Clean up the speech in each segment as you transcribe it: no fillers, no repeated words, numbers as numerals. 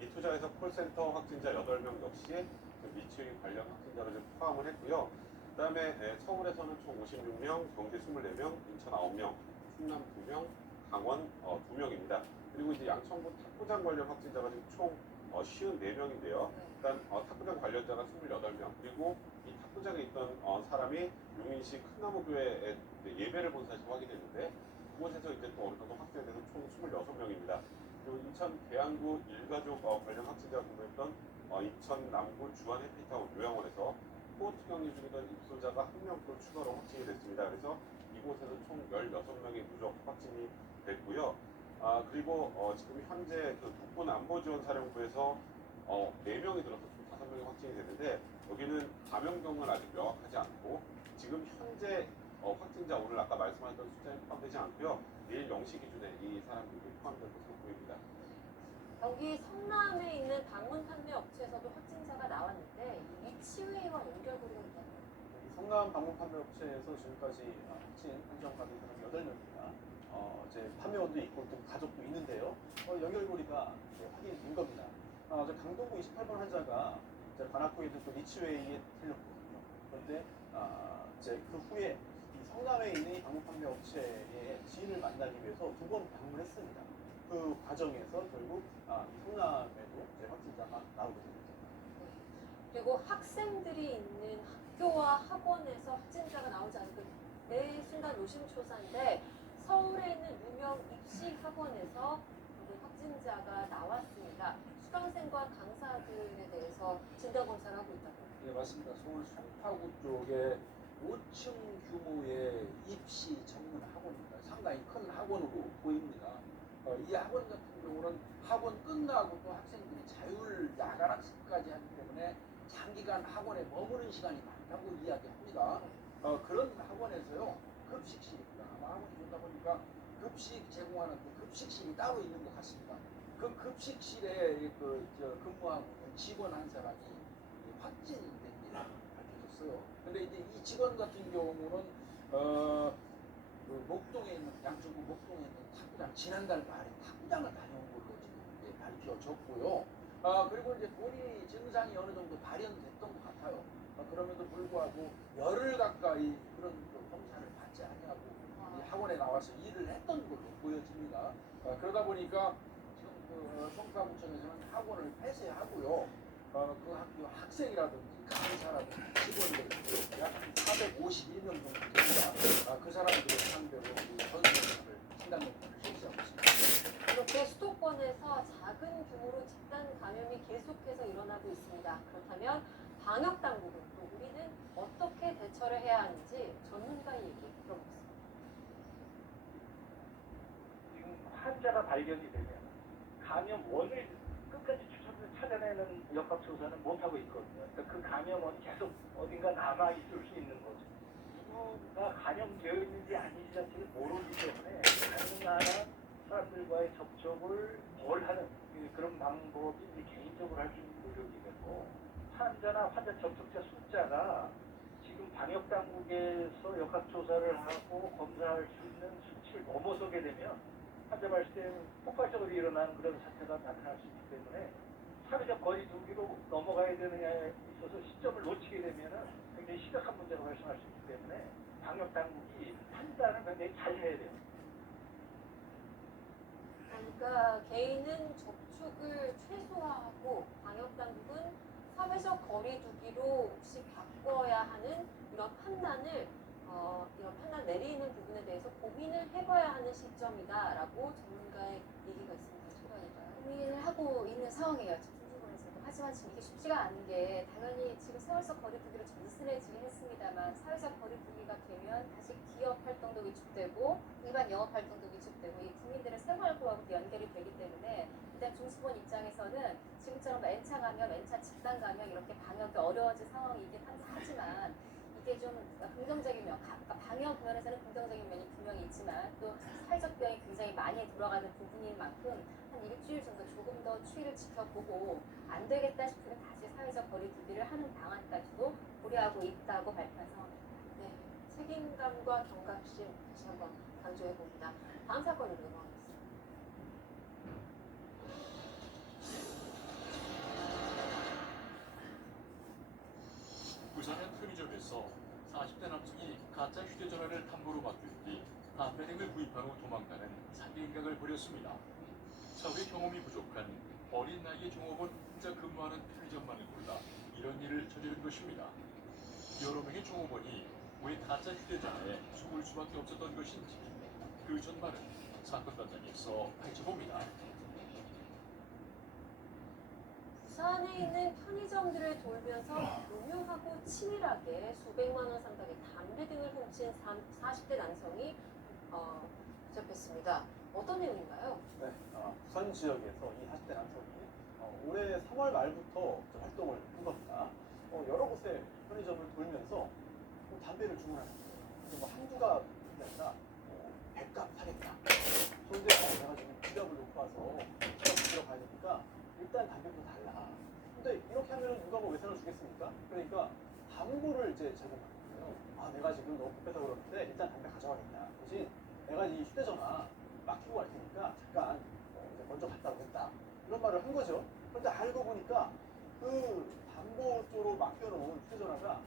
이 투자에서 콜센터 확진자 8명 역시 그 미치의 관련 확진자를 좀 포함을 했고요. 그다음에 서울에서는 총 56명, 경기 24명, 인천 9명, 충남 2명, 강원 2명입니다. 그리고 이제 양천구 탁구장 관련 확진자가 지금 총 54명인데요. 일단 탁구장 관련자가 28명, 그리고 이 탁구장에 있던 사람이 용인시 큰나무교회에 예배를 본 사실이 확인됐는데 그곳에서 이제 또 어느 정도 확진돼서 총 26명입니다. 그리고 인천 계양구 일가족 관련 확진자가 근무했던 인천 남구 주한 해피타운 요양원에서 포트 격리 중이던 입소자가 1명 또 추가로 확진이 됐습니다. 그래서 이곳에는 총 16명이 누적 확진이 됐고요. 그리고 지금 현재 그 북부 안보지원사령부에서 4명이 들어서 총 5명이 확진이 됐는데 여기는 감염 경로는 아직 명확하지 않고 지금 현재 확진자 오늘 아까 말씀하셨던 숫자에 포함되지 않고요. 내일 0시 기준에 이 사람들이 포함될 것으로 보입니다. 여기 성남에 있는 방문 판매 업체에서도 확진자가 나왔는데 이 위치회의와 연결고리가 있다고요? 성남 방문 판매 업체에서 지금까지 확진 판정받은 사람 8명입니다. 이제 판매원도 있고 또 가족도 있는데요. 연결고리가 확인된 겁니다. 저 강동구 28번 환자가 이제 관악구에 있는 또 리치웨이에 틀렸거든요. 그런데 이제 그 후에 이 성남에 있는 이 방문 판매 업체의 지인을 만나기 위해서 2번 방문했습니다. 그 과정에서 결국 이 성남에도 이제 확진자가 나오게 됩니다. 그리고 학생들이 있는 학교와 학원에서 확진자가 나오지 않고 매 순간 노심초사인데 서울에 있는 유명 입시 학원에서 확진자가 나왔습니다. 수강생과 강사들에 대해서 진단검사를 하고 있다고요? 네, 맞습니다. 서울 송파구 쪽에 5층 규모의 입시 전문 학원입니다. 상당히 큰 학원으로 보입니다. 이 학원 같은 경우는 학원 끝나고 또 학생들이 자율 야간 학습까지 하기 때문에 장기간 학원에 머무는 시간이 많다고 이야기합니다. 그런 학원에서요, 급식실입니다. 아마 학원이 좋다 보니까 급식 제공하는 그 급식실이 따로 있는 것 같습니다. 그 급식실에 근무하고 있는 직원 한 사람이 확진된 게 밝혀졌어요. 근데 이제 이 직원 같은 경우는 그 목동에 있는 양천구 목동에 있는 탁구장 지난달 말에 탁구장을 다녀온 걸로 지금 밝혀졌고요. 그리고 이제 본인이 증상이 어느 정도 발현됐던 것 같아요. 그럼에도 불구하고 열흘 가까이 그런 검사를 받지 아니하고 이 학원에 나와서 일을 했던 걸로 보여집니다. 그러다 보니까 지금 그 송파구청에서는 학원을 폐쇄하고요. 그 학교 학생이라든지 강사라든지 직원들 약 451명 정도 됩니다. 그 사람들을 상대로 전수조사를 진단검사를 실시하고 있습니다. 이렇게 수도권에서 작은 규모로 집단 감염이 계속해서 일어나고 있습니다. 그렇다면 방역 당국은 또 우리는 어떻게 대처를 해야 하는지 전문가의 얘기 들어보겠습니다. 지금 환자가 발견이 되면 감염 원을 끝까지 찾아내는 역학조사는 못하고 있거든요. 그러니까 그 감염원이 계속 어딘가 남아있을 수 있는 거죠. 누구가 감염되어 있는지 아닌지 자체를 모르기 때문에 가능한 사람들과의 접촉을 덜 하는 그런 방법이 개인적으로 할 수 있는 노력이겠고, 환자나 환자 접촉자 숫자가 지금 방역당국에서 역학조사를 하고 검사할 수 있는 수치를 넘어서게 되면 환자 발생은 폭발적으로 일어나는 그런 사태가 나타날 수 있기 때문에 사회적 거리 두기로 넘어가야 되느냐에 있어서 시점을 놓치게 되면 굉장히 심각한 문제가 발생할 수 있기 때문에 방역 당국이 판단을 굉장히 잘 해야 돼요. 그러니까 개인은 접촉을 최소화하고 방역 당국은 사회적 거리 두기로 혹시 바꿔야 하는 이런 판단을 이런 판단 내리는 부분에 대해서 고민을 해봐야 하는 시점이다라고 전문가의 얘기가 있습니다. 참고하니까요. 고민을 하고 있는 상황이에요. 지금 중국에서도. 하지만 지금 이게 쉽지가 않은 게 당연히 지금 사회적 거리두기를 좀 느슨해지긴 했습니다만 사회적 거리두기가 되면 다시 기업 활동도 위축되고 일반 영업 활동도 위축되고 이 국민들의 생활고하고도 연결이 되기 때문에 일단 중수본 입장에서는 지금처럼 N차 감염, N차 집단 감염 이렇게 방역이 어려워진 상황이긴 하지만 이게 좀 긍정적인 면, 그러니까 방역 면에서는 긍정적인 면이 분명히 있지만 또 사회적 병이 굉장히 많이 돌아가는 부분인 만큼 한 일주일 정도 조금 더 추이를 지켜보고 안 되겠다 싶으면 다시 사회적 거리 두기를 하는 방안까지도 고려하고 있다고 발표한 상황입니다. 네, 책임감과 경각심 다시 한번 강조해 봅니다. 다음 사건으로 넘어가겠습니다. 부산의 편의점에서 40대 남성이 가짜 휴대전화를 담보로 맡길 뒤 담배 등을 구입한 후 도망가는 사기 행각을 벌였습니다. 사회 경험이 부족한 어린 나이의 종업원 혼자 근무하는 편의점만을 골라 이런 일을 저지른 것입니다. 여러 명의 종업원이 왜 가짜 휴대전화에 속을 수밖에 없었던 것인지 그 전말은 사건 현장에서 밝혀봅니다. 부산에 있는 편의점들을 돌면서 교묘하고 치밀하게 수백만 원 상당의 담배 등을 훔친 40대 남성이 붙잡혔습니다. 어떤 내용인가요? 네, 부산 지역에서 이 40대 남성이 올해 3월 말부터 좀 활동을 한 겁니다. 여러 곳에 편의점을 돌면서 담배를 주문하는 거예요. 근데 뭐 한두가 아니라 100갑 사겠다. 그런데 내가 지금 지갑을 놓고 와서 지갑 가야 되니까 일단 담배부터 달라. 근데 이렇게 하면 누가 뭐 외상을 주겠습니까? 그러니까 담보를 이제 제공하는 거예요. 아, 내가 지금 너무 급해서 그러는데 일단 담배 가져가겠다. 대신 내가 이 휴대전화 맡기고 갈 테니까 잠깐 이제 먼저 갔다 오겠다. 이런 말을 한 거죠. 그런데 알고 보니까 그 담보조로 맡겨놓은 휴대전화가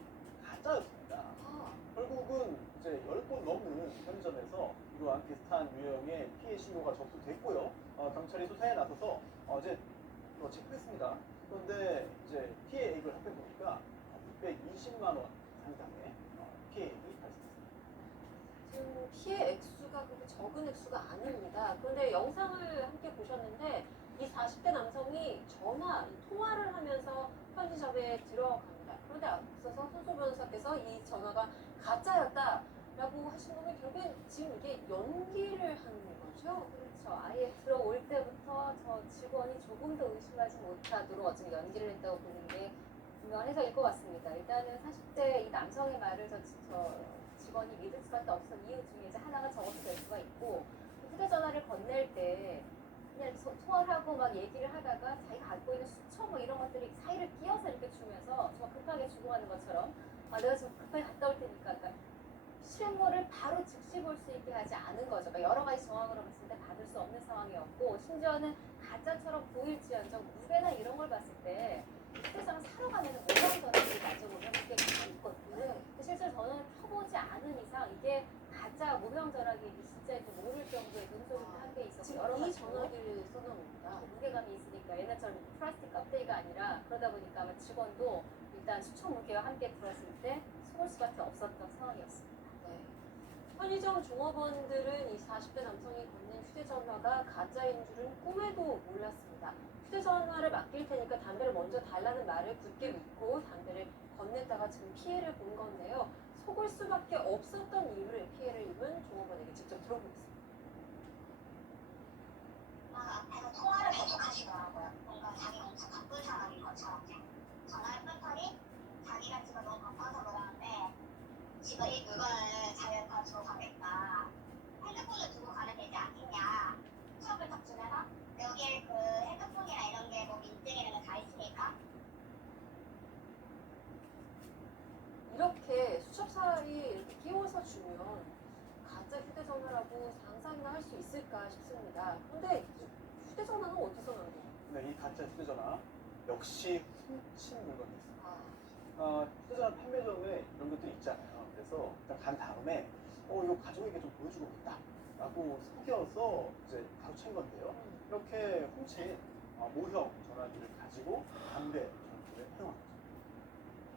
가짜였습니다. 아, 결국은 이제 10곳 넘는 편의점에서 이러한 비슷한 유형의 피해 신고가 접수됐고요. 경찰이 수사에 나서서 어제 체크했습니다. 그런데 이제 피해액을 합해보니까 620만 원 상당의 피해액이 발생했습니다. 지금 피해 액수가 그렇게 적은 액수가 아닙니다. 그런데 영상을 함께 보셨는데 이 40대 남성이 통화를 하면서 편의점에 들어갑니다. 그런데 앞서서 손소 변호사께서 이 전화가 가짜였다라고 하신 거면 결국엔 지금 이게 연기를 하는 거죠? 그렇죠. 아예 들어올 때부터 저 직원이 조금도 의심하지 못하도록 어쩌면 연기를 했다고 보는 게 분명한 해석일 것 같습니다. 일단은 40대 이 남성의 말을 저 직원이 믿을 수밖에 없었던 이유 중에 이제 하나가 저것도 될 수가 있고, 휴대전화를 건넬 때 그냥 통화하고 막 얘기를 하다가 자기가 갖고 있는 수초 뭐 이런 것들이 사이를 끼어서 이렇게 주면서 정말 급하게 주고 가는 것처럼 내가 지금 급하게 갔다 올 테니까, 그러니까 실물을 바로 즉시 볼 수 있게 하지 않은 거죠. 그러니까 여러 가지 정황으로 봤을 때 받을 수 없는 상황이었고, 심지어는 가짜처럼 보일지언정 무게나 이런 걸 봤을 때 휴대전화 사러 가면은 모형 전화기를 만져보면 이게 있거든요. 근데 실제로 저는 켜보지 않은 이상 이게 가짜 모형 전화기인지 진짜인지 모를 정도의 눈속임도 함께 있었고, 지금 여러 이 가지 전화기를 써놓습니다. 무게감이 있으니까 옛날처럼 플라스틱 껍데기가 아니라, 그러다 보니까 아마 직원도 일단 수초 무게와 함께 들었을 때 속을 수밖에 없었던 상황이었습니다. 네. 편의점 종업원들은 이 40대 남성이 건넨 휴대전화가 가짜인 줄은 꿈에도 몰랐습니다. 휴대전화를 맡길 테니까 담배를 먼저 달라는 말을 굳게 믿고 담배를 건넸다가 지금 피해를 본 건데요. 속을 수밖에 없었던 이유를 피해를 입은 종업원에게 직접 들어보겠습니다. 앞에서 통화를 계속 하시더라고요. 뭔가 자기가 엄청 바쁜 사람인 것처럼. 전화를 끊더니 자기가 지금 너무 바빠서 그러는데 지금 이 물건을 자기가 다 주고 가겠다. 핸드폰을 두고 가면 되지 않겠냐. 수업을 딱 주면서 여기에 그 핸드폰이나 이런 게 뭐 민증이랑 다 있으니까 이렇게 수첩사에 이렇게 끼워서 주면 가짜 휴대전화라고 상상이나 할 수 있을까 싶습니다. 그런데 이 휴대전화는 어디서 나온 거예요? 네, 이 가짜 휴대전화 역시 훔친 물건이 있습니다. 아, 휴대전화 판매점에 이런 것들이 있잖아요. 그래서 일단 간 다음에 이거 가족에게 좀 보여주고 있다 라고 속여서 이제 바로 챈 건데요. 이렇게 훔친 모형 전화기를 가지고 담배 전기를 사용한 거죠.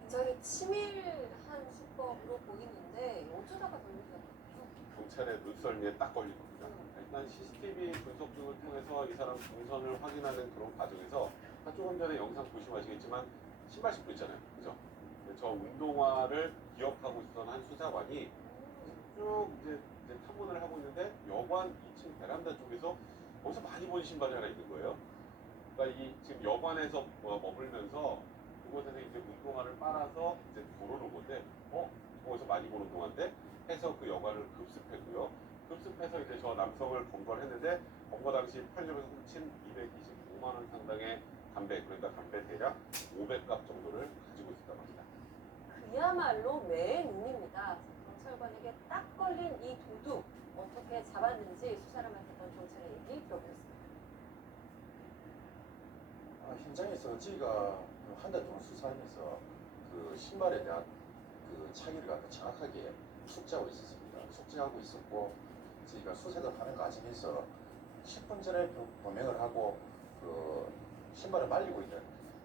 굉장히 치밀한 수법으로 보이는데 어쩌다가 걸리셨나요? 경찰의 눈썰미에 딱 걸린 겁니다. 일단 CCTV 분석 등을 통해서 이 사람 동선을 확인하는 그런 과정에서 조금 전에 영상 보시면 아시겠지만 신발 신고 있잖아요. 그죠? 저 운동화를 기억하고 있었던 한 수사관이 쭉 이제 탐문을 하고 있는데 여관 2층 베란다 쪽에서 어디서 많이 본 신발이 하나 있는 거예요. 그러니까 이 지금 여관에서 머물면서 그곳에서 이제 운동화를 빨아서 이제 고르는 건데, 어디서 많이 본 운동화인데 해서 그 여관을 급습했고요. 급습해서 이제 저 남성을 검거를 했는데 검거 당시 편의점에서 훔친 225만 원 상당의 담배, 그러니까 담배 대략 500갑 정도를 가지고 있었다고 합니다. 그야말로 매의 눈입니다. 경찰관에게 딱 걸린 이 도둑 어떻게 잡았는지 수사를 맡았던 경찰의 얘기 들어보겠습니다. 현장에서 저희가 한 달 동안 수사하면서 그 신발에 대한 그 차기를 갖다 정확하게 숙지하고 있었습니다. 숙지하고 있었고 저희가 수색을 하는 과정에서 10분 전에 그 범행을 하고 그 신발을 말리고 있는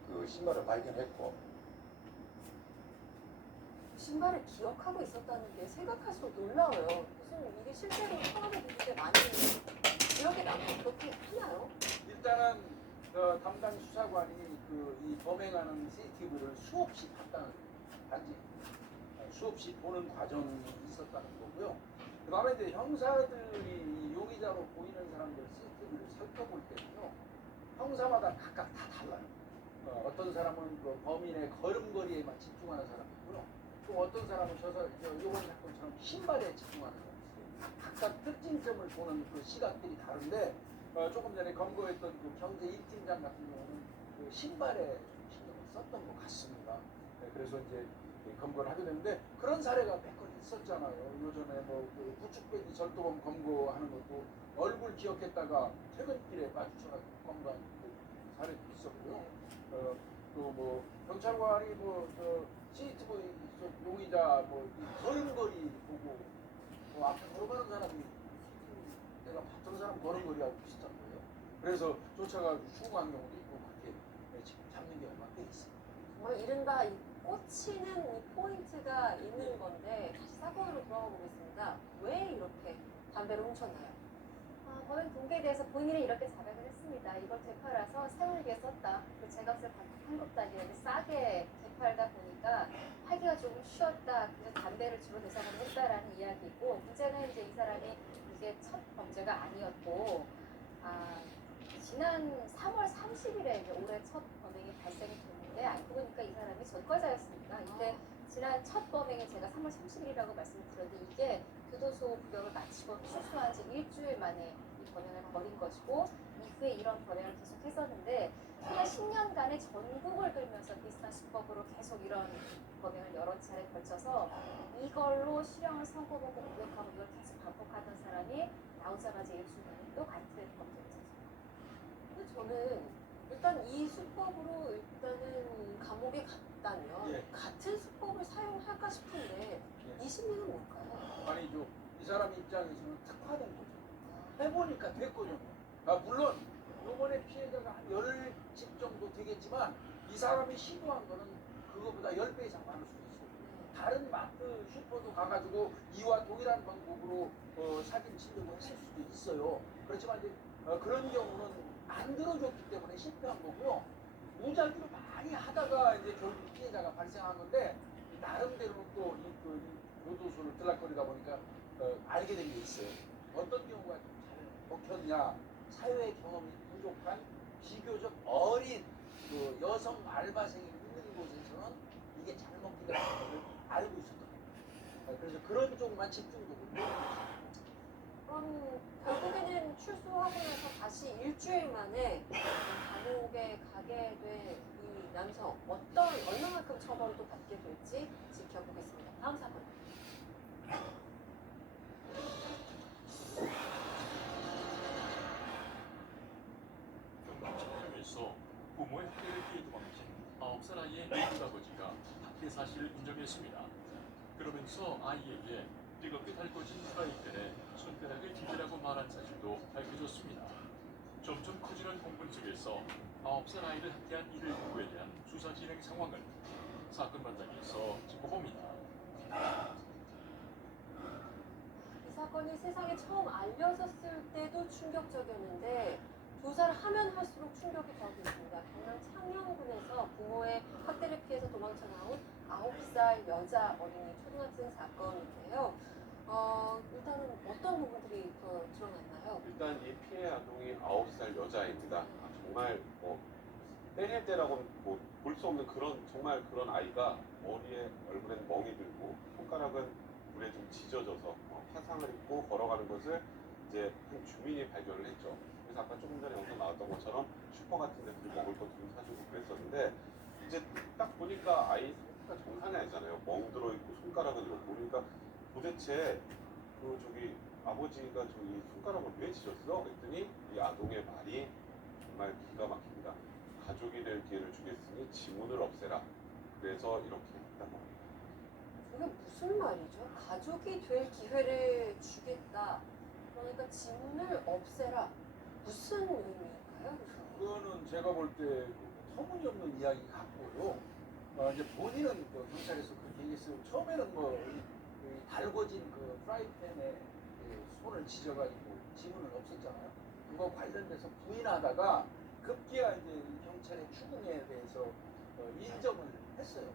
그 신발을 발견했고 신발을 기억하고 있었다는 게 생각할수록 놀라워요. 무슨 이게 실제로 처음에 보실 때 많이 기억에 남고 그렇게 하나요? 일단은 그 담당 수사관이 그 이 범행하는 CCTV를 수없이 봤다는 단지 수없이 보는 과정이 있었다는 거고요. 그다음에 이제 형사들이 이 용의자로 보이는 사람들 CCTV를 살펴볼 때는요, 형사마다 각각 다 달라요. 어떤 사람은 그 범인의 걸음걸이에만 집중하는 사람이고요. 또 어떤 사람은 요번 사건처럼 신발에 집중하는 사람이 있어요. 각각 특징점을 보는 그 시각들이 다른데 조금 전에 검거했던 그 경제 1팀장 같은 경우는 그 신발에 좀 신경을 썼던 것 같습니다. 네, 그래서 이제 검거를 하게 되는데 그런 사례가 몇 건 있었잖아요. 요전에 뭐그 부축배기 절도범 검거하는 것도 얼굴 기억했다가 퇴근길에 마주쳐가지고 검거한 그 사례도 있었고요. 또 뭐 경찰관이 CCTV 속 용의자 이 걸음걸이 보고 앞에 걸어가는 사람이 내가 봤던 사람 걸음걸이하고 비슷한 거예요. 그래서 쫓아가지고 추궁한 경우도 있고 그렇게 지금 잡는 경우가 꽤 있습니다. 정말 이른바 이 꽂히는 이 포인트가 있는 건데 다시 사건으로 돌아가 보겠습니다. 왜 이렇게 담배를 훔쳤나요? 범행 동기에 대해서 본인이 이렇게 자백을 했습니다. 이걸 되팔아서 세월기에 썼다. 그 제값을 한 것도 아니고 싸게 되팔다 보니까 팔기가 조금 쉬웠다. 그래서 담배를 주로 대상으로 했다라는 이야기고, 문제는 이제 이 사람이 이게 첫 범죄가 아니었고, 지난 3월 30일에 이제 올해 첫 범행이 발생이 됐는데 알고 보니까 이 사람이 전과자였습니다. 이때 지난 첫 범행이 제가 3월 30일이라고 말씀드렸는데 이게 교도소 구역을 마치고 출소한 지 일주일 만에 이 범행을 벌인 것이고, 이후에 이런 범행을 계속 했었는데 최근 10년간의 전국을 돌면서 비슷한 수법으로 계속 이런 범행을 여러 차례 걸쳐서 이걸로 실형을 선고받고 구역하고 이걸 계속 반복하던 사람이 나오자마자 일주일 만에 또 같은 범죄를 저질렀습니다. 근데 저는 일단 이 수법으로 일단은 감옥에 갔다면 예. 같은 수법을 사용할까 싶은데 예. 이 심리는 뭘까요? 아니죠. 이 사람 입장에서는 특화된 거죠. 해보니까 됐거든요. 물론 요번에 피해자가 한 10집 정도 되겠지만 이 사람이 시도한 거는 그거보다 10배 이상 많을 수도 있어요. 다른 마트 슈퍼도 가가지고 이와 동일한 방법으로 사진 치려고 했을 수도 있어요. 그렇지만 이제 그런 경우는 안 들어줬기 때문에 실패한 거고요. 무작위로 많이 하다가 이제 결국 피해자가 발생한 건데 나름대로는 또 이 교도소를 들락거리다 보니까 알게 된 게 있어요. 어떤 경우가 좀 잘 먹혔냐? 사회 경험이 부족한 비교적 어린 그 여성 알바생이 있는 곳에서는 이게 잘 먹히다는 걸 알고 있었던 거예요. 그래서 그런 쪽만 집중적으로. 그럼 결국에는 출소하고 나서 다시 일주일 만에 감옥에 가게 된 이 남성 얼마만큼 처벌을 또 받게 될지 지켜보겠습니다. 다음 사건. 경북 창녕에서 부모의 학대를 피해 도망친 9살 아이의 외국 아버지가 학대 사실을 인정했습니다. 그러면서 아이에게 뜨겁게 달궈진 프라이팬에 손가락을 뒤지라고 말한 사실도 밝혀졌습니다. 점점 커지는 공분 속에서 9살 아이를 학대한 이들 부부에 대한 수사 진행 상황을 사건 현장에서 짚어봅니다. 이 사건이 세상에 처음 알려졌을 때도 충격적이었는데 조사를 하면 할수록 충격이 더하겠습니다. 강남 창녕군에서 부모의 학대를 피해서 도망쳐 나온 9살 여자 어린이 초등학생 사건인데요. 일단은 어떤 부분들이 더 드러났나요? 일단 이 피해 아동이 9살 여자입니다. 정말 때릴 때라고는 볼 수 없는 정말 그런 아이가 머리에 얼굴엔 멍이 들고 손가락은 물에 좀 지져져서 화상을 입고 걸어가는 것을 이제 한 주민이 발견을 했죠. 그래서 아까 조금 전에 영상 나왔던 것처럼 슈퍼 같은 데서 먹을 것도 좀 사주고 그랬었는데 이제 딱 보니까 아이 상태가 정상이 아니잖아요. 멍 들어있고 손가락은 이렇고 그러니까 도대체 아버지가 저기 손가락을 왜 지졌어? 그랬더니 이 아동의 말이 정말 기가 막힙니다. 가족이 될 기회를 주겠으니 지문을 없애라. 그래서 이렇게 했다고 합니다. 이게 무슨 말이죠? 가족이 될 기회를 주겠다. 그러니까 지문을 없애라. 무슨 의미일까요? 그거는 제가 볼 때 터무니없는 이야기 같고요. 이제 본인은 그 경찰에서 그렇게 얘기했어요. 처음에는 이 달궈진 그 프라이팬에 손을 지져가지고 지문을 없앴잖아요. 그거 관련돼서 부인하다가 급기야 이제 이 경찰의 추궁에 대해서 인정을 했어요.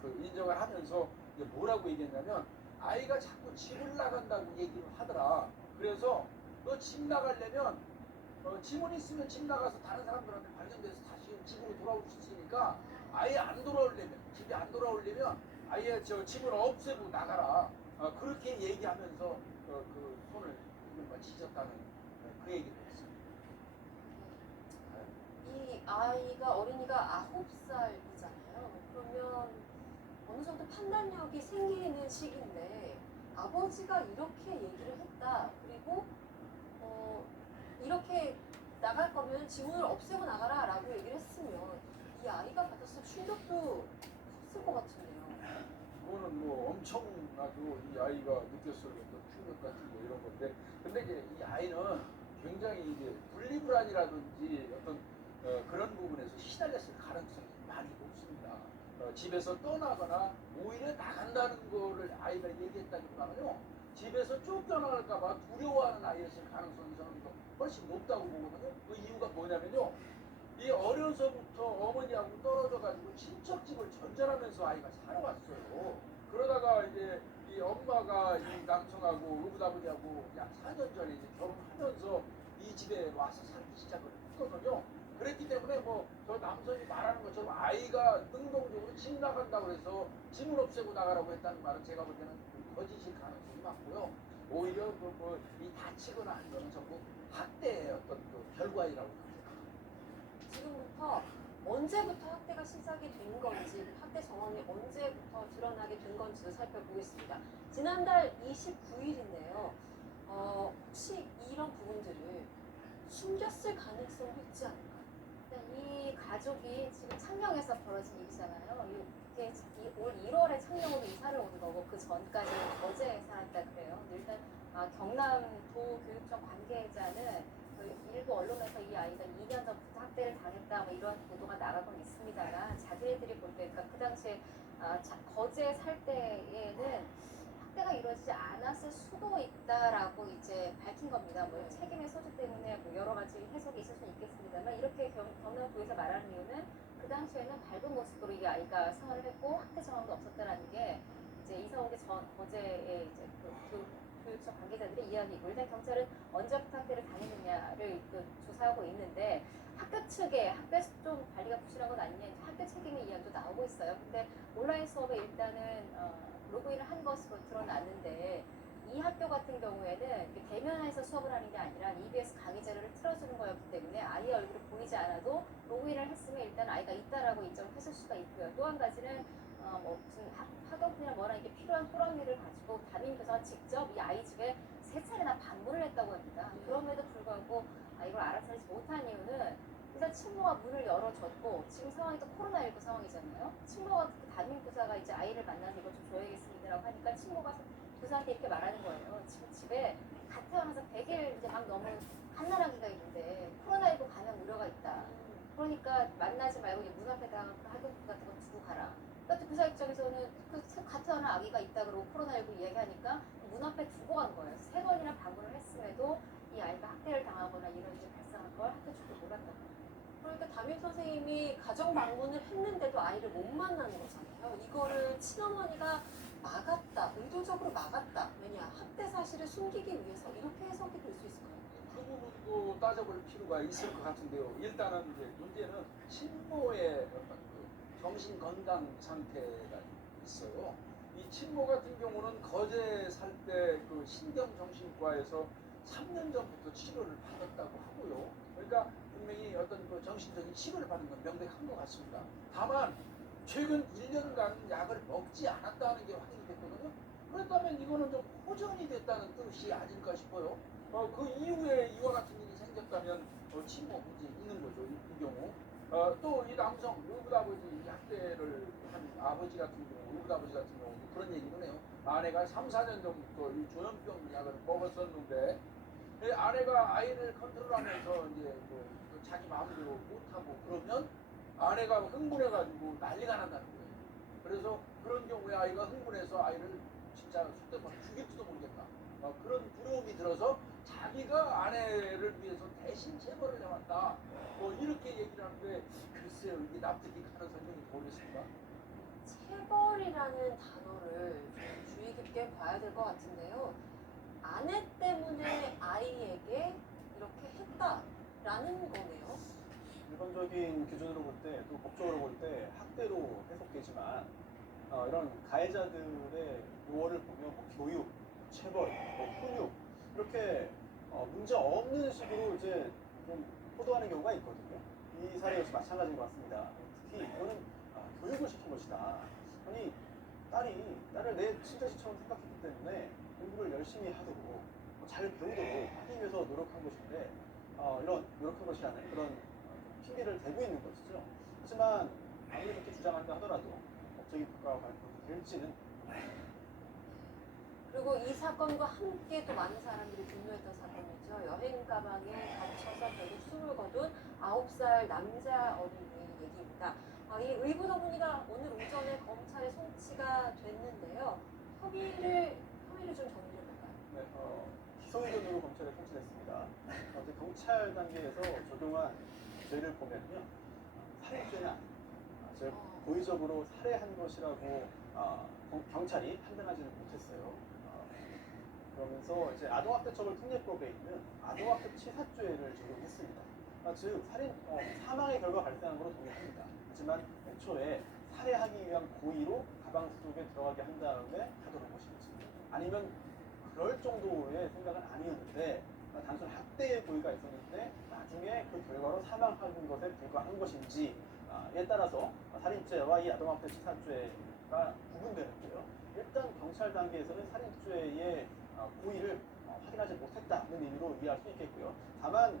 그 인정을 하면서 이제 뭐라고 얘기했냐면 아이가 자꾸 집을 나간다고 얘기를 하더라. 그래서 너 집 나가려면 지문 있으면 집 나가서 다른 사람들한테 발견돼서 다시 집으로 돌아올 수 있으니까 아예 안 돌아오려면 집에 안 돌아오려면 아예 저 집을 없애고 나가라. 그렇게 얘기하면서 그 손을 이른바 지졌다는 그 얘기를 했습니다. 이 아이가 어린이가 9살이잖아요. 그러면 어느 정도 판단력이 생기는 시기인데 아버지가 이렇게 얘기를 했다. 그리고 이렇게 나갈 거면 지문을 없애고 나가라 라고 얘기를 했으면 이 아이가 받았을 충격도 컸을 것 같은데요. 그거는 엄청나도 이 아이가 느꼈을 어떤 충격 같은 이런 건데, 근데 이제 이 아이는 굉장히 이제 분리불안이라든지 어떤 그런 부분에서 시달렸을 가능성이 많이 높습니다. 집에서 떠나거나 오히려 나간다는 거를 아이가 얘기했다기보다는요, 집에서 쫓겨나갈까봐 두려워하는 아이였을 가능성이 저는 더 훨씬 높다고 보거든요. 그 이유가 뭐냐면요, 이 어려서부터 어머니하고 떨어져가지고 친척집을 전전하면서 아이가 살아왔어요. 그러다가 이제 이 엄마가 이 남성하고 의붓아버지하고 약 4년 전에 이제 결혼하면서 이 집에 와서 살기 시작을 했거든요. 그랬기 때문에 저 남성이 말하는 것처럼 아이가 능동적으로 집 나간다고 해서 짐을 없애고 나가라고 했다는 말은 제가 볼 때는 거짓일 가능성이 많고요. 오히려 이 다치거나 한 거는 전부 학대의 어떤 그 결과이라고 생각합니다. 지금부터 언제부터 학대가 시작이 된 건지, 학대 정황이 언제부터 드러나게 된 건지도 살펴보겠습니다. 지난달 29일인데요. 혹시 이런 부분들을 숨겼을 가능성도 있지 않을까요? 이 가족이 지금 창녕에서 벌어진 일이잖아요. 이게 올 1월에 창녕으로 이사를 온 거고 그 전까지는 거제에 살았다 그래요. 일단 경남도 교육청 관계자는 일부 언론에서 이 아이가 2년 전부터 학대를 당했다 이런 보도가 나가곤 있습니다만 자기네들이 볼 때 그러니까 그 당시에 거제에 살 때에는 학대가 이루어지지 않았을 수도 있다라고 이제 밝힌 겁니다. 책임의 소지 때문에 여러 가지 해석이 있을 수는 있겠습니다만 이렇게 경남도에서 말하는 이유는 그 당시에는 밝은 모습으로 이 아이가 생활을 했고 학대 정황도 없었다라는 게 이제 이사 오기 전 거제의 이제 교육청 관계자들의 이야기고, 일단 경찰은 언제부터 학대를 당했느냐를 조사하고 있는데 학교 측에 학교 좀 관리가 부실한 건 아니냐 학교 책임의 이야기도 나오고 있어요. 근데 온라인 수업에 일단은 로그인을 한 것으로 드러났는데 이 학교 같은 경우에는 대면에서 수업을 하는 게 아니라 EBS 강의 자료를 틀어주는 거였기 때문에 아이의 얼굴이 보이지 않아도 로그인을 했으면 일단 아이가 있다라고 인정했을 수가 있고요. 또 한 가지는 무슨 학업이나 뭐나 이게 필요한 호랑이를 가지고 담임교사가 직접 이 아이 집에 3차례나 방문을 했다고 합니다. 그럼에도 불구하고 이걸 알아차리지 못한 이유는 일단 친모가 문을 열어줬고 지금 상황이 또 코로나19 상황이잖아요. 친모가 담임교사가 이제 아이를 만나서 이거 좀 줘야겠습니다라고 하니까 친모가 교사한테 이렇게 말하는 거예요. 지금 집에 갓 태어나서 100일 이제 막 넘은 갓난아기가 있는데 코로나19 감염 우려가 있다. 그러니까 만나지 말고 문 앞에다가 학용품 같은 거 두고 가라. 그러니까 교사 입장에서는 갓 태어난 아기가 있다 그러고 코로나19 이야기하니까 문 앞에 두고 간 거예요. 3번이나 방문을 했음에도 이 아이가 학대를 당하거나 이런 일이 발생한 걸 학교 측도 몰랐다고 합니다. 그러니까 담임 선생님이 가정 방문을 했는데도 아이를 못 만나는 거잖아요. 이거를 친어머니가 막았다, 의도적으로 막았다. 왜냐, 학대 사실을 숨기기 위해서 이렇게 해석이 될 수 있을까요? 그 부분도 따져볼 필요가 있을 것 같은데요. 일단은 이제 문제는 친모의 어떤 정신 건강 상태가 있어요. 이 친모 같은 경우는 거제 살 때 그 신경정신과에서 3년 전부터 치료를 받았다고 하고요. 그러니까 분명히 어떤 정신적인 치료를 받은 건 명백한 것 같습니다. 다만 최근 1년간 약을 먹지 않았다는 게 확인이 됐거든요. 그렇다면 이거는 좀 호전이 됐다는 뜻이 아닐까 싶어요. 그 이후에 이와 같은 일이 생겼다면 친모 문제 있는 거죠. 이 경우. 또 이 남성 의붓아버지 학대를 한 아버지 같은 경우, 의붓아버지 같은 경우도 그런 얘기를 해요. 아내가 3, 4년 전부터 이 조현병 약을 먹었었는데 아내가 아이를 컨트롤하면서 이제 자기 마음대로 못하고 그러면 아내가 흥분해가지고 난리가 난다는 거예요. 그래서 그런 경우에 아이가 흥분해서 아이를 진짜 속된 말 죽일지도 모르겠다. 그런 두려움이 들어서 자기가 아내를 위해서 대신 체벌을 해왔다. 이렇게 얘기를 하는데 글쎄요, 이게 납득이 가는 설명이 모르겠습니다. 체벌이라는 단어를 좀 주의 깊게 봐야 될 것 같은데요. 아내 때문에 아이에게 이렇게 했다라는 거네요. 일반적인 기준으로 볼 때, 또 법적으로 볼 때 학대로 해석되지만 이런 가해자들의 요원을 보면 뭐 교육, 체벌, 훈육 이렇게 문제 없는 식으로 이제 좀 포도하는 경우가 있거든요. 이 사례 역시 마찬가지인 것 같습니다. 특히 이거는 교육을 시킨 것이다. 아니 딸을 내 친자식처럼 생각했기 때문에 공부를 열심히 하도록 잘 배우도록 하기 위해서 노력한 것인데 이런 노력한 것이라는 그런 핑계를 대고 있는 것이죠. 하지만 아무리 그렇게 주장한다 하더라도 법적인 평가가 과연 그렇게 될지는. 그리고 이 사건과 함께 또 많은 사람들이 분노했던 사건이죠. 여행 가방에 갇혀서 결국 숨을 거둔 9살 남자 어린이의 얘기입니다. 이 의붓 어머니가 오늘 오전에 검찰에 송치가 됐는데요. 혐의를 좀 정리해 볼까요? 네, 기소 의견으로 검찰에 송치됐습니다. 어제 경찰 단계에서 적용한 죄를 보면요, 살해죄는 아닙니다. 즉 고의적으로 살해한 것이라고 경찰이 판단하지는 못했어요. 그러면서 이제 아동학대처벌 특례법에 있는 아동학대 치사죄를 적용했습니다. 즉 사망의 결과 발생한 것으로 동일합니다. 하지만 애초에 살해하기 위한 고의로 가방 속에 들어가게 한 다음에 가둬놓은 것인지, 아니면 그럴 정도의 생각은 아니었는데 단순 학대의 고의가 있었는데 나중에 그 결과로 사망한 것에 불과한 것인지에 따라서 살인죄와 이 아동학대 치사죄가 구분되는데요. 일단 경찰 단계에서는 살인죄의 고의를 확인하지 못했다는 의미로 이해할 수 있겠고요. 다만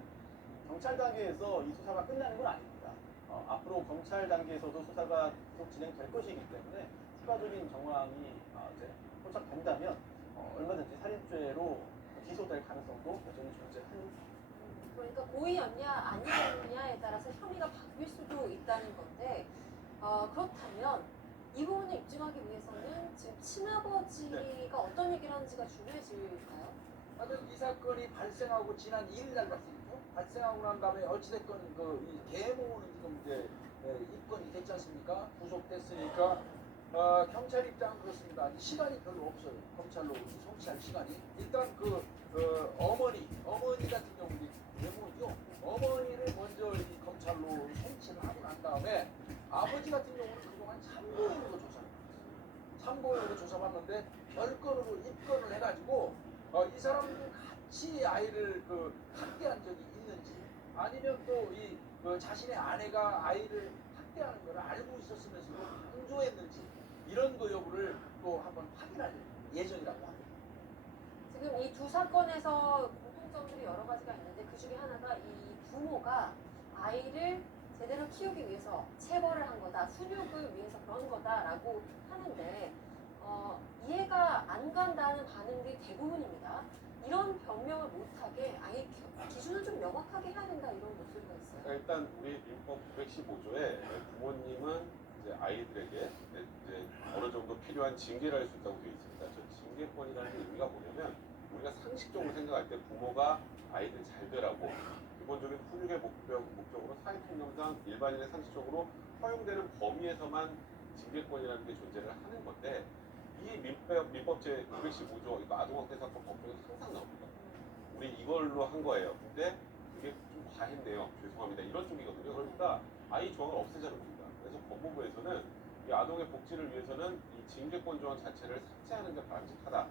경찰 단계에서 이 수사가 끝나는 건 아닙니다. 앞으로 경찰 단계에서도 수사가 계속 진행될 것이기 때문에 추가적인 정황이 이제 포착된다면 얼마든지 살인죄로 기소될 가능성도 여전히 존재합니다. 그러니까 고의였냐 아니었냐에 따라서 혐의가 바뀔 수도 있다는 건데 그렇다면 이 부분을 입증하기 위해서는 지금 친아버지가 어떤 얘기를 하는지가 중요해질까요? 하여튼 이 사건이 발생하고 지난 2일 날 발생했죠. 발생하고 난 다음에 어찌됐건 이 계모는 지금 이제 입건이 됐지 않습니까? 구속됐으니까 경찰 입장은 그렇습니다. 시간이 별로 없어요. 검찰로 송치할 시간이. 일단 어머니 같은 경우는 계모죠. 어머니를 먼저 이 검찰로 송치를 하고 난 다음에 아버지 같은 경우는 그동안 참고인으로 참고인으로 조사받는데 별건으로 입건을 해가지고 이 사람도 같이 아이를 학대한 적이 있는지, 아니면 또 자신의 아내가 아이를 학대하는 걸 알고 있었으면서도 강조했는지, 이런 거 여부를 또 한번 확인할 예정이라고 합니다. 지금 이 두 사건에서 공통점들이 여러 가지가 있는데 그 중에 하나가 이 부모가 아이를 제대로 키우기 위해서 체벌을 한 거다, 훈육을 위해서 그런 거다라고 하는데 이해가 안 간다는 반응들이 대부분입니다. 이런 변명을 못하게 아예 기준을 좀 명확하게 해야 된다, 이런 목소리가 있어요. 일단 우리 민법 915조에 부모님은 이제 아이들에게 이제 어느 정도 필요한 징계를 할 수 있다고 되어 있습니다. 저 징계권이라는 의미가 뭐냐면 우리가 상식적으로 생각할 때 부모가 아이들 잘 되라고 기본적인 훈육의 목적으로 사회통념상 일반인의 상식적으로 허용되는 범위에서만 징계권이라는 게 존재를 하는 건데, 이 민법 제 915조 이거 아동학대 사건 법정에서 항상 나옵니다. 우리 이걸로 한 거예요. 근데 그게 좀 과했네요. 죄송합니다. 이런 쪽이거든요. 그러니까 아이 조항을 없애자는 겁니다. 그래서 법무부에서는 이 아동의 복지를 위해서는 이 징계권 조항 자체를 삭제하는 게 바람직하다.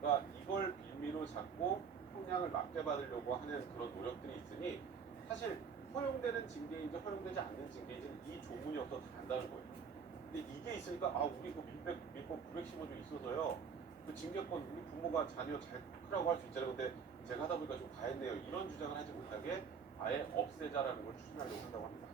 그러니까 이걸 빌미로 잡고 형량을 낮게 받으려고 하는 그런 노력들이 있으니 사실 허용되는 징계인지 허용되지 않는 징계인지는 이 조문이 없어서 다 안다는 거예요. 근데 이게 있으니까 우리 민법 915조 있어서요. 그 징계권 우리 부모가 자녀 잘 크라고 할 수 있잖아요. 근데 제가 하다 보니까 좀 과했네요. 이런 주장을 하지 못하게 아예 없애자라는 걸 추진하려고 한다고 합니다.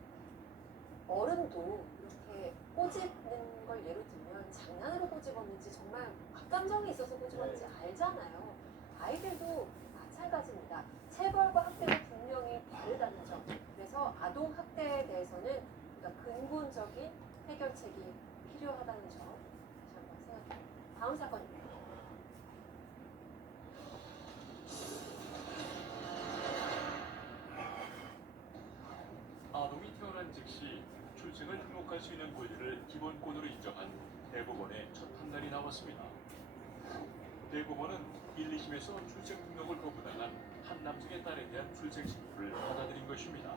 어른도 이렇게 꼬집는 걸 예로 들면 장난으로 꼬집었는지 정말 악감정이 있어서 꼬집었는지 알잖아요. 아이들도 마찬가지입니다. 체벌과 학대가 분명히 다르다는 점. 그래서 아동 학대에 대해서는 그러니까 근본적인 해결책이 필요하다는 점 다시 한번 생각해봅니다. 다음 사건입니다. 아동이 태어난 즉시 출생을 등록할 수 있는 권리를 기본권으로 인정한 대법원의 첫 판단이 나왔습니다. 대법원은 1, 2심에서 출생 등록을 거부당한 한 남성의 딸에 대한 출생 신고를 받아들인 것입니다.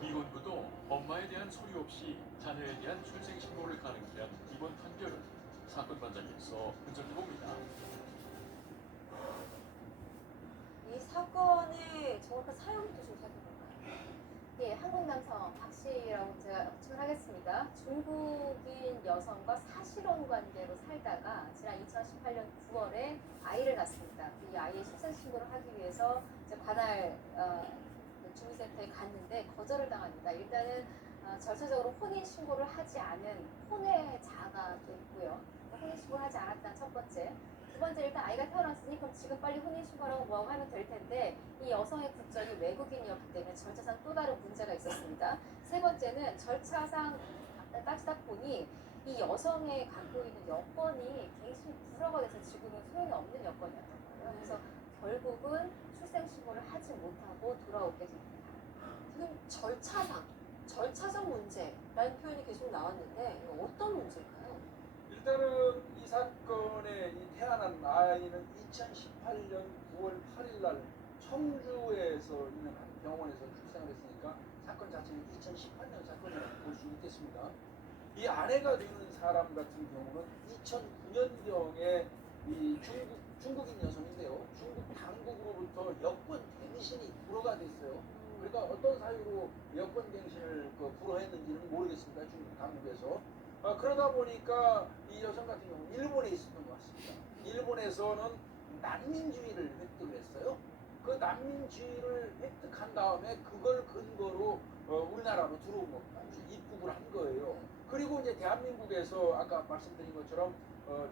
미혼부도 엄마에 대한 서류 없이 자녀에 대한 출생 신고를 가능케 한 이번 판결은 사건 반장에서 분석해 봅니다. 이 사건의 정확한 사연부터 좀 살펴볼까요? 예, 한국 남성 박 씨라고 제가 추측을 하겠습니다. 중국인 여성과 사실혼 관계로 살다가 지난 2018년 9월에 아이를 낳습니다. 이 아이의 출생 신고를 하기 위해서 이제 관할 주민센터에 갔는데 거절을 당합니다. 일단은 절차적으로 혼인 신고를 하지 않은 혼외자가 됐고요. 혼인 신고를 하지 않았다는 첫 번째. 두 번째, 일단 아이가 태어났으니 그럼 지금 빨리 혼인 신고라고 뭐 하면 될 텐데 이 여성의 국적이 외국인이었기 때문에 절차상 또 다른 문제가 있었습니다. 세 번째는 절차상 따지다 보니 이 여성의 갖고 있는 여권이 갱신 불허가 돼서 지금은 소용이 없는 여권이었던 거예요. 그래서 결국은 출생 신고를 하지 못하고 돌아오게 됩니다. 지금 절차상 문제라는 표현이 계속 나왔는데 이거 어떤 문제일까요? 일단은 이 사건에 이 태어난 아이는 2018년 9월 8일 날 청주에서 있는 한 병원에서 출생을 했으니까 사건 자체는 2018년 사건이라고 볼 수 있겠습니다. 이 아내가 되는 사람 같은 경우는 2009년경에 이 중국인 여성인데요. 중국 당국으로부터 여권 갱신이 불허가 됐어요. 그러니까 어떤 사유로 여권 갱신을 불허했는지는 모르겠습니다. 중국 당국에서. 그러다 보니까 이 여성 같은 경우는 일본에 있었던 것 같습니다. 일본에서는 난민주의를 획득을 했어요. 그 난민주의를 획득한 다음에 그걸 근거로 우리나라로 들어온 겁니다. 입국을 한 거예요. 그리고 이제 대한민국에서 아까 말씀드린 것처럼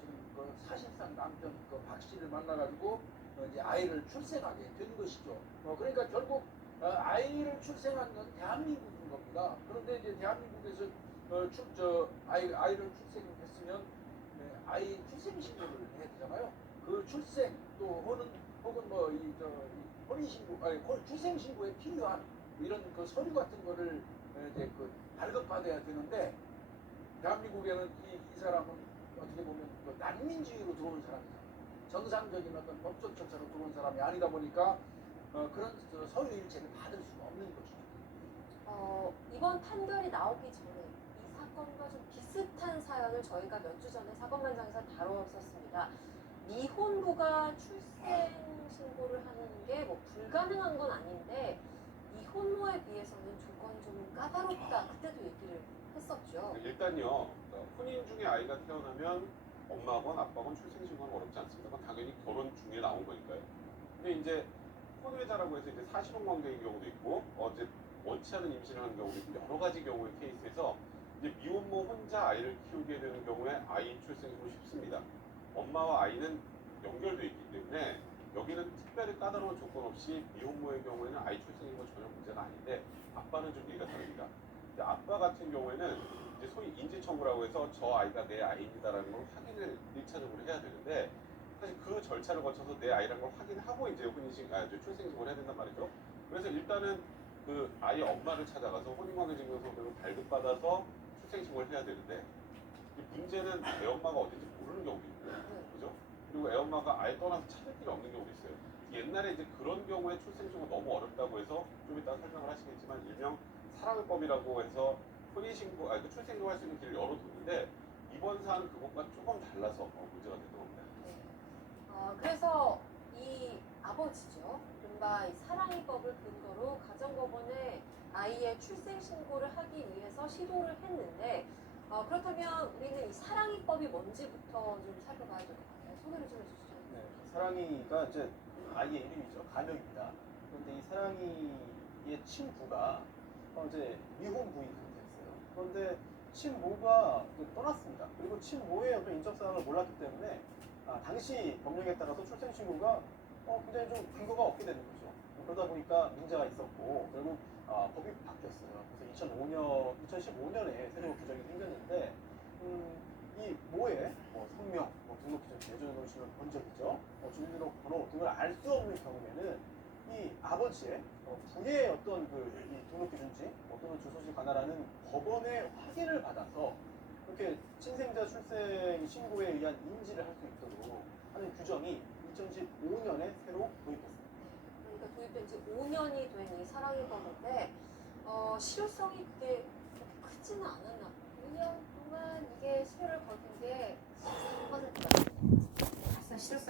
지금 사실상 남편 박 씨를 만나가지고 이제 아이를 출생하게 된 것이죠. 그러니까 결국 아이를 출생한 건 대한민국인 겁니다. 그런데 이제 대한민국에서 아이를 출생했으면 아이 출생 신고를 해야 되잖아요. 그 출생 또 혹은 혼인 신고, 출생 신고에 필요한 이런 그 서류 같은 거를 이제 발급받아야 되는데 대한민국에는 이 사람은 어떻게 보면 난민주의로 들어온 사람이잖아요. 정상적인 어떤 법적 절차로 들어온 사람이 아니다 보니까 그런 서류 일체를 받을 수가 없는 것이죠. 이번 판결이 나오기 전에 이 사건과 좀 비슷한 사연을 저희가 몇 주 전에 사건반장에서 다뤘었습니다. 미혼부가 출생 신고를 하는 게 뭐 불가능한 건 아닌데 미혼모에 비해서는 조건이 좀 까다롭다. 그때도 얘기를 했었죠. 일단요, 혼인 중에 아이가 태어나면 엄마건 아빠건 출생신고는 어렵지 않습니다. 그건 당연히 결혼 중에 나온 거니까요. 근데 이제 혼외자라고 해서 이제 사실혼 관계인 경우도 있고, 원치 않은 임신을 하는 경우도 있고, 여러 가지 경우의 케이스에서 이제 미혼모 혼자 아이를 키우게 되는 경우에 아이 출생신고 쉽습니다. 엄마와 아이는 연결되어 있기 때문에 여기는 특별히 까다로운 조건 없이 미혼모의 경우에는 아이 출생신고 전혀 문제가 아닌데 아빠는 좀 얘기가 다릅니다. 근데 아빠 같은 경우에는 이제 소위 인지청구라고 해서 저 아이가 내 아이입니다라는 걸 확인을 1차적으로 해야 되는데 사실 그 절차를 거쳐서 내 아이라는 걸 확인하고 이제 출생신고를 해야 된단 말이죠. 그래서 일단은 그 아이 엄마를 찾아가서 혼인관계증명서를 발급받아서 출생신고를 해야 되는데 이 문제는 애 엄마가 어딘지 모르는 경우도 있고요. 그죠? 그리고 애 엄마가 아예 떠나서 찾을 길이 없는 경우도 있어요. 옛날에 이제 그런 경우에 출생신고 너무 어렵다고 해서 좀 이따 설명을 하시겠지만 일명 사랑법이라고 해서 출생신고 할 수 있는 길을 열어뒀는데 이번 사안은 그것과 조금 달라서 문제가 됐던 겁니다. 네. 그래서 이 아버지죠. 이른바 이 사랑이법을 근거로 가정법원에 아이의 출생신고를 하기 위해서 시도를 했는데 그렇다면 우리는 이 사랑이법이 뭔지부터 좀 살펴봐야 될 것 같아요. 소개를 좀 해주시죠. 네, 사랑이가 이제 아이의 이름이죠. 가명입니다. 그런데 이 사랑이의 친구가 이제 미혼 부인 상태였어요. 그런데 친모가 떠났습니다. 그리고 친모의 어떤 인적 사항을 몰랐기 때문에 당시 법령에 따라서 출생 신고가 굉장히 좀 근거가 없게 되는 거죠. 그러다 보니까 문제가 있었고 결국 법이 바뀌었어요. 그래서 2015년에 새로 규정이 생겼는데 이 모의 성명, 등록 기준, 예전에 놓으시면 본적이죠. 주민등록번호 등을 알 수 없는 경우에는 이 아버지의 부의 어떤 이 등록 기준지 또는 주소지 관할하는 법원의 확인을 받아서 이렇게 친생자 출생 신고에 의한 인지를 할 수 있도록 하는 규정이 2015년에 새로 도입됐습니다. 그러니까 도입된 지 5년이 된 이 사랑의 법인데 실효성이 그게 그렇게 크지는 않았나 봐요. 5년 동안 이게 실효를 거둔 게 13%가 실효성이